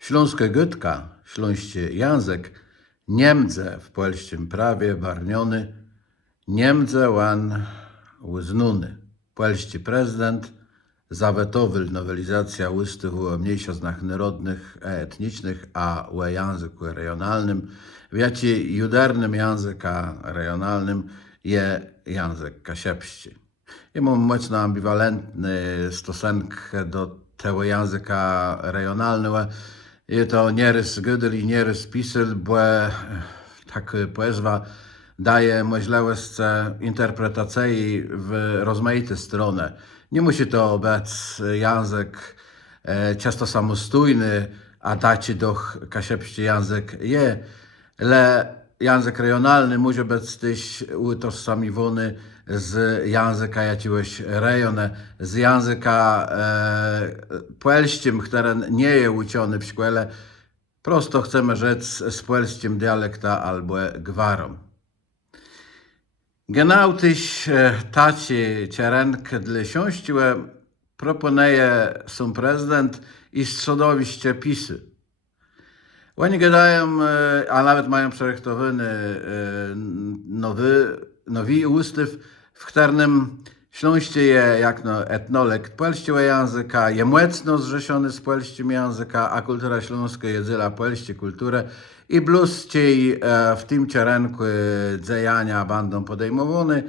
Śląska Gytka, śląskie język, Niemdze w polskim prawie barniony, Niemdze łan uznany. Polski prezydent zawetował nowelizacja ustawy o mniejszościach narodnych i etnicznych, a o języku regionalnym. Wiecie, judarnym języka regionalnym jest język kasiepski. Ja mam mocno ambiwalentny stosunek do tego języka regionalnego. I to nieraz gydel i nieraz pisel, bo tak poezja daje możliwość interpretacji w rozmaite strony. Nie musi to być język często samostójny, a dać do kasiepski język je, ale język regionalny może być też utożsamiony z języka jakiegoś rejonu, z języka polskim, który nie jest uczony w szkole. Prosto chcemy rzec z polskim dialekta albo gwarą. Genau też tacie cierenkę dla książki proponuje sam prezydent i środowiście PiS-y. Oni gadają, a nawet mają projektowany nowy ustaw, w którym śląskie jest jak etnolekt polskiego języka, jest mocno zrzeszony z polskim języka, a kultura śląska jest dla polskiej kultury i plus w tym kierunku działania będą podejmowane.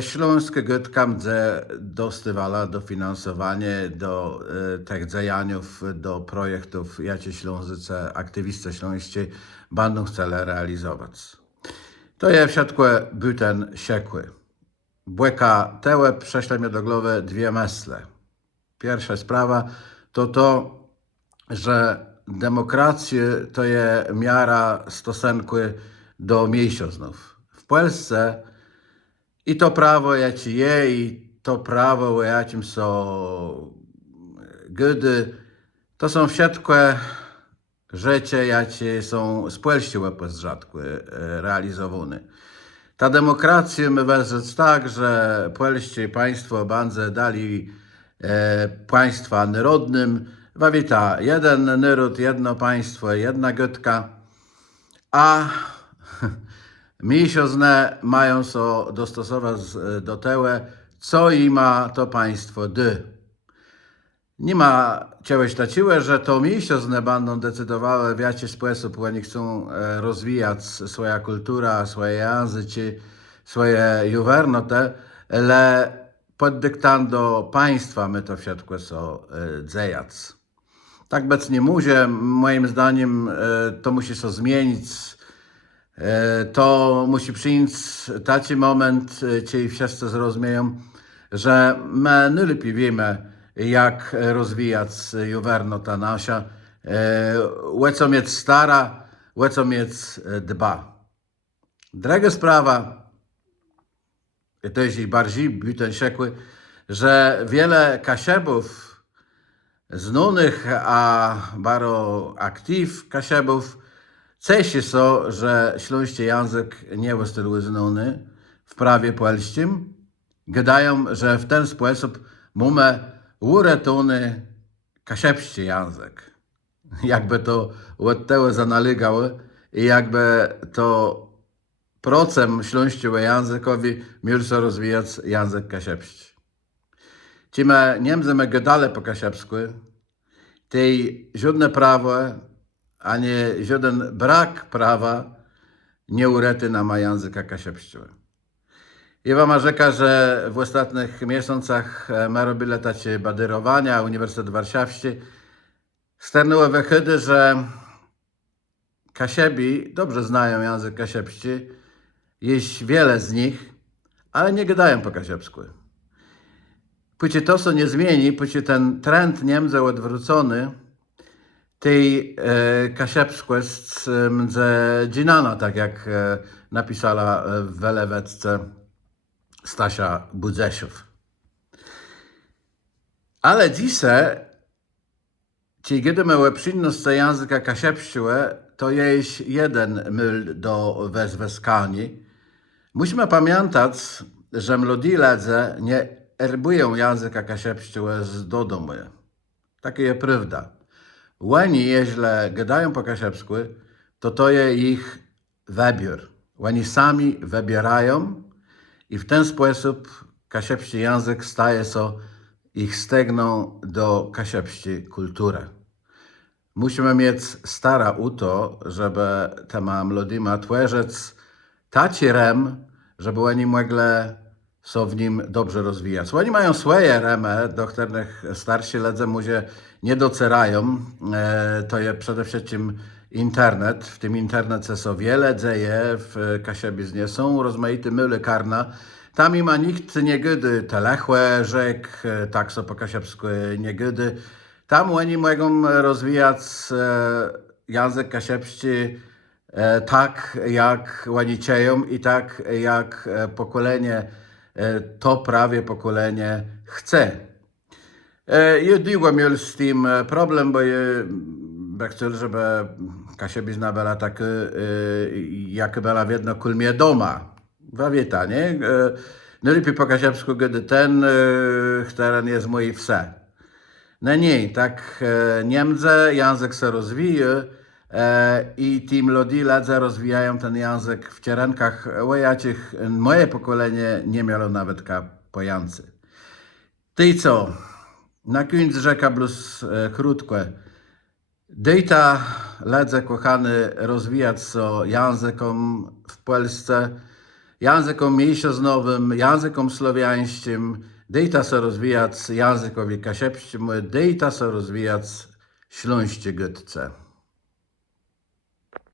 Śląska Gytka będzie dostawała dofinansowanie do tych działań, do projektów, jakie śląscy aktywiści śląscy będą chcieli realizować. To jest wszystko ten siekły. Błeka tełe prześle mnie do głowy dwie myśli. Pierwsza sprawa to, że demokracja to jest miara stosunku do mniejszościów. W Polsce i to prawo, jakie jest, i to prawo, o jakim są gody, to są wszystko rzeczy, jakie są z polskiego rzadko realizowane. Ta demokracja my wezwać tak, że polskie państwo będzie dali państwa narodnym, wawita jeden naród, jedno państwo, jedna Gytka, a mniejszości mają się dostosować do tego, co im ma to państwo dy. Nie ma czegoś takiego, że to mniejszości będą decydowały, w jaki sposób oni chcą rozwijać swoją kulturę, swoje języki, swoje juwernoty, ale pod dyktando państwa my to wszystko so dziejać. Tak być nie może, moim zdaniem to musi się zmienić. To musi przyjść taki moment, kiedy wszyscy zrozumieją, że my najlepiej wiemy, jak rozwijać juwernota nasza, o co mieć stara, o co mieć dba. Druga sprawa, to jest bardziej byten siekły, że wiele kasiebów znanych, a bardzo aktyw kasiebów, cieszy się, że śląski język nie jest tyle znany w prawie polskim. Gadają, że w ten sposób mamy uratowany kasiepski język. Jakby to od tego zanalegało i jakby to procem śląskiego językowi miał się rozwijać język kasiepski. Ci Niemcy gadali po kasiepsku, tej żadne prawo, ani żaden brak prawa nie urety nam języka kasiepskiego. I wam rzeka, że w ostatnich miesiącach my robili takie badyrowania, Uniwersytet Warszawski sternuły wychody, że kasiebi dobrze znają język kasiepski, jest wiele z nich, ale nie gadają po kasiepsku. Póki to się nie zmieni, póki ten trend Niemcy odwrócony, tej kasiepskość będzie dzinana, tak jak napisała w Welewecce Stasia Budzesiów. Ale dzisiaj, kiedy mamy przyjemność języka kasiepskiego, to jest jeden myl do wezweskani. Musimy pamiętać, że młodzi ludzie nie erbują języka kasiepskiego z domu. Takie jest prawda. Oni, jeśli gadają po kasiepsku, to je ich wybiór. Oni sami wybierają i w ten sposób kasiepski język staje się ich stegną do kasiepskiej kultury. Musimy mieć stara u to, żeby tema młodyma tworzyć taki rem, żeby oni mogli się w nim dobrze rozwijać. Oni mają swoje remy, do których starsi ludzie może nie docierają. To jest przede wszystkim internet. W tym internecie są wiele dzieje, w Kasiebiznie są rozmaite myły karna. Tam ima nikt nie gdy telechłe rzek, tak so po kasiepsku nie gdy. Tam oni mogą rozwijać język kasiepski tak, jak oni chcą i tak, jak pokolenie, to prawie pokolenie chce. Ja długo miał z tym problem, bo ja chcę, żeby Kasiebizna była tak, jak była w jedno kulmie doma. Wawieta, nie? Najlepiej po kasiepsku, gdy ten teren jest mój wse. No nie, tak Niemcy język się rozwija i ci młodzi ludzie rozwijają ten język w cierenkach, jakich moje pokolenie nie miało nawet pojęcia. Ty co? Na końcu rzeka plus krótko. Dejta ludzie kochany rozwijać się językom w Polsce, językom mniejszoznowym, językom słowiańskim. Dejta się rozwijać językowi kasiepskim, dejta się rozwijać śląskie gytce.